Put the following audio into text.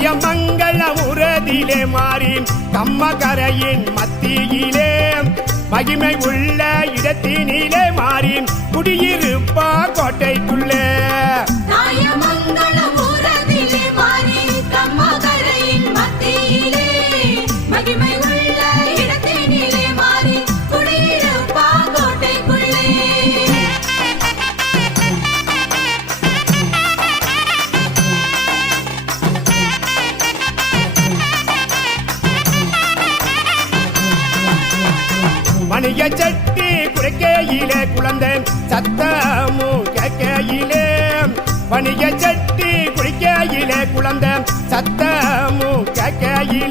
தாயமங்கல முரதிலே மாறி கம்மகரையின் மத்தியிலே மகிமை உள்ள இடத்தினிலே மாறி குடியிருப்பா கோட்டைக்குள்ளே மணிய சட்டி குறைக்கையிலே குழந்தை சத்தமும் கேட்கையிலே மணிய சட்டி குறைக்கையிலே குழந்தை சத்தமும் கேட்கையிலே